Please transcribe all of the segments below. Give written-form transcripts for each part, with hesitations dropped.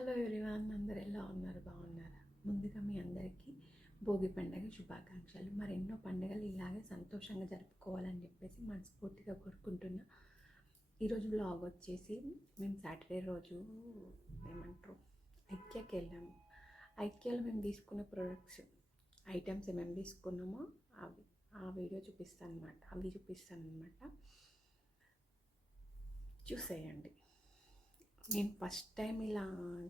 Hello everyone, అందరు ఎలా ఉన్నారు? బాగున్నారా? ముందుగా మీ అందరికీ భోగి పండుగ శుభాకాంక్షలు. మరెన్నో పండుగలు ఇలాగే సంతోషంగా జరుపుకోవాలని చెప్పేసి మనస్ఫూర్తిగా కోరుకుంటున్నా. ఈరోజు బ్లాగ్ వచ్చేసి మేము సాటర్డే రోజు ఏమంటారు ఐక్యాకి వెళ్ళాము. ఐక్యాలో మేము తీసుకున్న ప్రొడక్ట్స్ ఐటమ్స్ ఏమేమి తీసుకున్నామో ఆ వీడియో చూపిస్తాను అనమాట. చూసేయండి. నేను ఫస్ట్ టైం ఇలా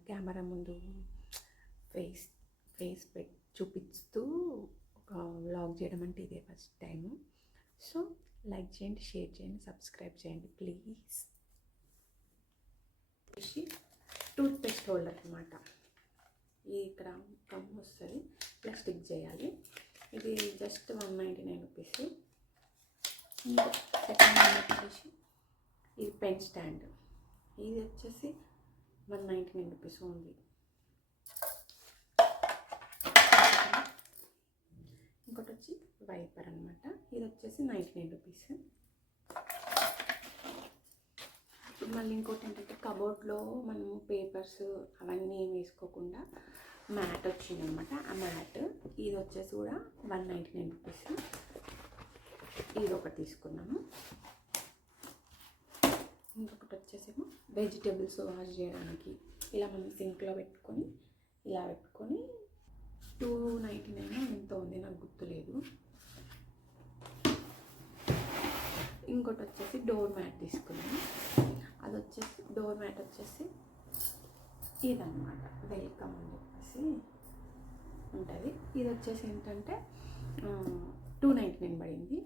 కెమెరా ముందు ఫేస్ చూపిస్తూ ఒక వ్లాగ్ చేయడం అంటే ఇదే ఫస్ట్ టైము. సో లైక్ చేయండి, షేర్ చేయండి, సబ్స్క్రైబ్ చేయండి ప్లీజ్. టూత్పేస్ట్ హోల్డర్ అనమాట. ఇక్కడ కమ్ వస్తుంది, ఇలా స్టిక్ చేయాలి. ఇది జస్ట్ 199 రూపీస్. సెకండ్ వచ్చేసి ఇది పెన్ స్టాండ్. ఇది వచ్చేసి 199 రూపీస్ ఉంది. ఇంకోటి వచ్చి వైపర్ అనమాట. ఇది వచ్చేసి 99 రూపీస్. ఇప్పుడు మళ్ళీ ఇంకోటి ఏంటంటే కబోర్డ్లో మనము పేపర్స్ అవన్నీ వేసుకోకుండా మ్యాట్ వచ్చింది అనమాట. ఆ మ్యాట్ ఇది వచ్చేసి కూడా 199 రూపీస్. ఇది ఒకటి తీసుకున్నాము. ఇంకొకటి వచ్చేసేమో వెజిటేబుల్స్ వాష్ చేయడానికి ఇలా మనం సింక్లో పెట్టుకొని 299 ఎంతో ఉంది, నాకు గుర్తులేదు. ఇంకోటి వచ్చేసి డోర్ మ్యాట్ తీసుకున్నాను. అది వచ్చేసి డోర్ మ్యాట్ వచ్చేసి ఇదన్నమాట, వెల్కమ్ అని చెప్పేసి ఉంటుంది. ఇది వచ్చేసి ఏంటంటే 299 పడింది.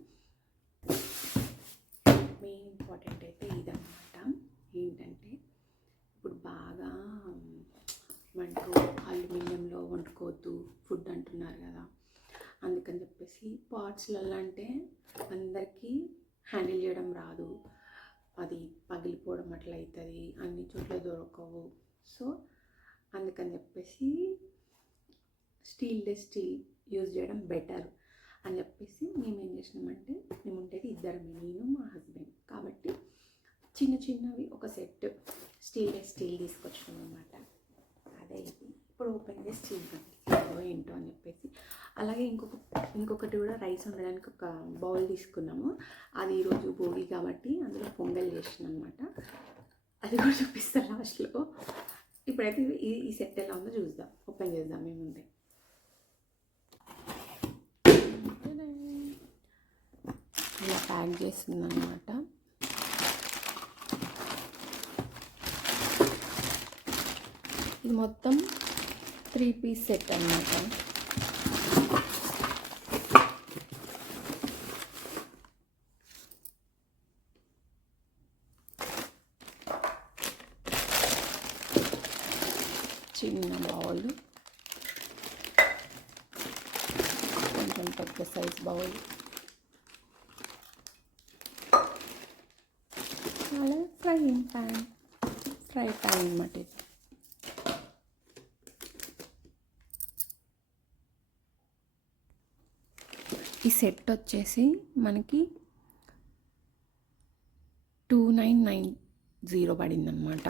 మెయిన్ ఇంపార్టెంట్ అయితే ఇదన్నమాట. ఏంటంటే ఇప్పుడు బాగా అల్యూమినియంలో వండుకోవద్దు ఫుడ్ అంటున్నారు కదా, అందుకని చెప్పేసి పాట్స్లలో అంటే అందరికీ హ్యాండిల్ చేయడం రాదు, అది పగిలిపోవడం అట్లా అవుతుంది, అన్ని చోట్ల దొరకవు. సో అందుకని చెప్పేసి స్టీల్ యూజ్ చేయడం బెటర్ అని చెప్పేసి మేము ఏం చేసినామంటే, మేము ఉండేది ఇద్దరమే, నేను మా హస్బెండ్. కాబట్టి చిన్నవి ఒక సెట్ స్టీల్ తీసుకొచ్చినాం అనమాట. అదే ఇది ఇప్పుడు ఓపెన్ చేసి చూద్దాం ఏంటో అని చెప్పేసి. అలాగే ఇంకొకటి కూడా రైస్ ఉండడానికి ఒక బౌల్ తీసుకున్నాము. అది ఈరోజు భోగి కాబట్టి అందులో పొంగల్ చేసినాం అనమాట. అది కూడా చూపిస్తాను లాస్ట్లో. ఇప్పుడైతే ఈ సెట్ ఎలా ఉందో చూద్దాం, ఓపెన్ చేద్దాం మేము ముందే. ఇలా ప్యాక్ చేసిందనమాట. ఇది మొత్తం 3 పీస్ సెట్ అన్నమాట. చిన్న బౌల్, కొంచెం పెద్ద సైజ్ బౌల్, అలాగే ఫ్రై ప్యాన్ అన్నమాట. ఈ సెట్ వచ్చేసి మనకి 2990 పడింది అనమాట.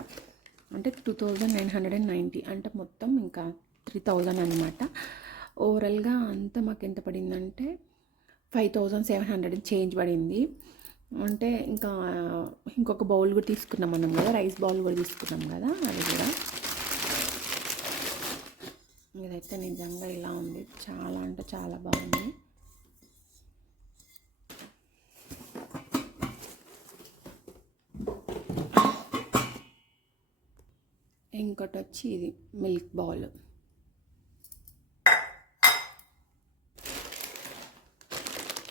అంటే 2990, అంటే మొత్తం ఇంకా 3000 అనమాట. ఓవరాల్గా అంతా మాకు ఎంత పడిందంటే 5700 చేంజ్ పడింది. అంటే ఇంకా ఇంకొక బౌల్ కూడా తీసుకున్నాం మనం కదా, రైస్ బౌల్ కూడా తీసుకున్నాం కదా, అది కూడా. ఇదైతే నిజంగా ఇలా ఉంది, చాలా అంటే చాలా బాగుంది. ఇంకోటి వచ్చి ఇది మిల్క్ బౌల్.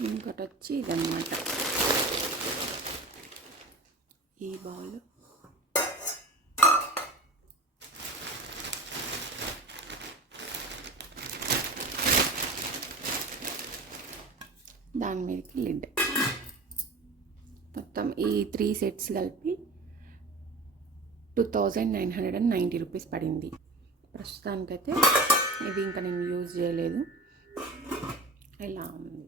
ఇంకోటి వచ్చి ఇదన్నమాట, ఈ బౌల్. దాని మీదకి లిడ్. మొత్తం ఈ 3 సెట్స్ కలిపి 2990 రూపీస్ పడింది. ప్రస్తుతానికైతే ఇది ఇంకా నేను యూజ్ చేయలేదు. ఇలా ఉంది.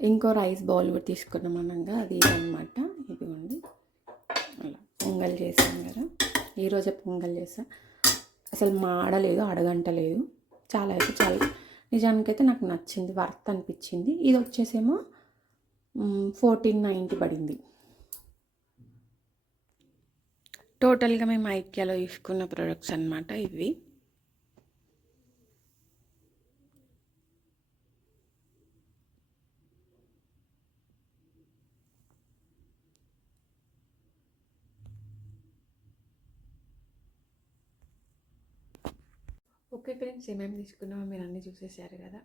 ఇంకో రైస్ బౌల్ కూడా తీసుకున్నాం అనగా అది ఇదన్నమాట. ఇదిగోండి, అలా పొంగల్ చేసాం కదా, ఈరోజే పొంగల్ చేసా. అసలు మాడలేదు, అడగంటలేదు. చాలా అయితే చాలా నిజానికైతే నాకు నచ్చింది, వర్త్ అనిపించింది. ఇది వచ్చేసేమో 1490 పడింది. టోటల్గా మేము ఐక్యాలో తీసుకున్న ప్రొడక్ట్స్ అన్నమాట ఇవి. ఓకే ఫ్రెండ్స్, ఏమేమి తీసుకున్నామో మీరు అన్నీ చూసేసారు కదా.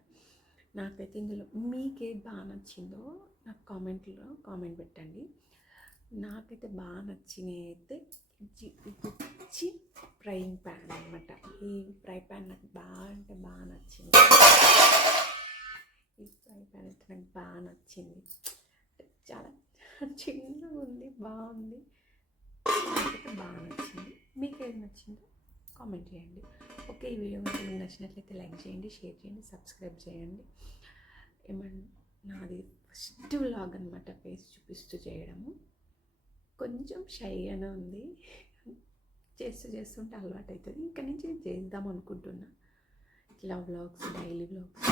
నాకైతే ఇందులో మీకేది బాగా నచ్చిందో నాకు కామెంట్ పెట్టండి. నాకైతే బాగా నచ్చినవి అయితే వచ్చి ఫ్రైయింగ్ ప్యాన్ అనమాట. ఈ ఫ్రై ప్యాన్ నాకు బాగా నచ్చింది. ఈ ఫ్రై ప్యాన్ అయితే నాకు బాగా నచ్చింది. చాలా చిన్నగా ఉంది, బాగుంది, నాకైతే బాగా నచ్చింది. మీకు ఏది నచ్చిందో కామెంట్ చేయండి. ఓకే, ఈ వీడియో మీకు నచ్చినట్లయితే లైక్ చేయండి, షేర్ చేయండి, సబ్స్క్రైబ్ చేయండి. నాది ఫస్ట్ వ్లాగ్ అనమాట, ఫేస్ చూపిస్తూ చేయడము. కొంచెం షైగానే ఉంది, చేస్తుంటే అలవాటు అవుతుంది. ఇంకా నుంచి చేద్దాం అనుకుంటున్నా ఇట్లా వ్లాగ్స్, డైలీ వ్లాగ్స్.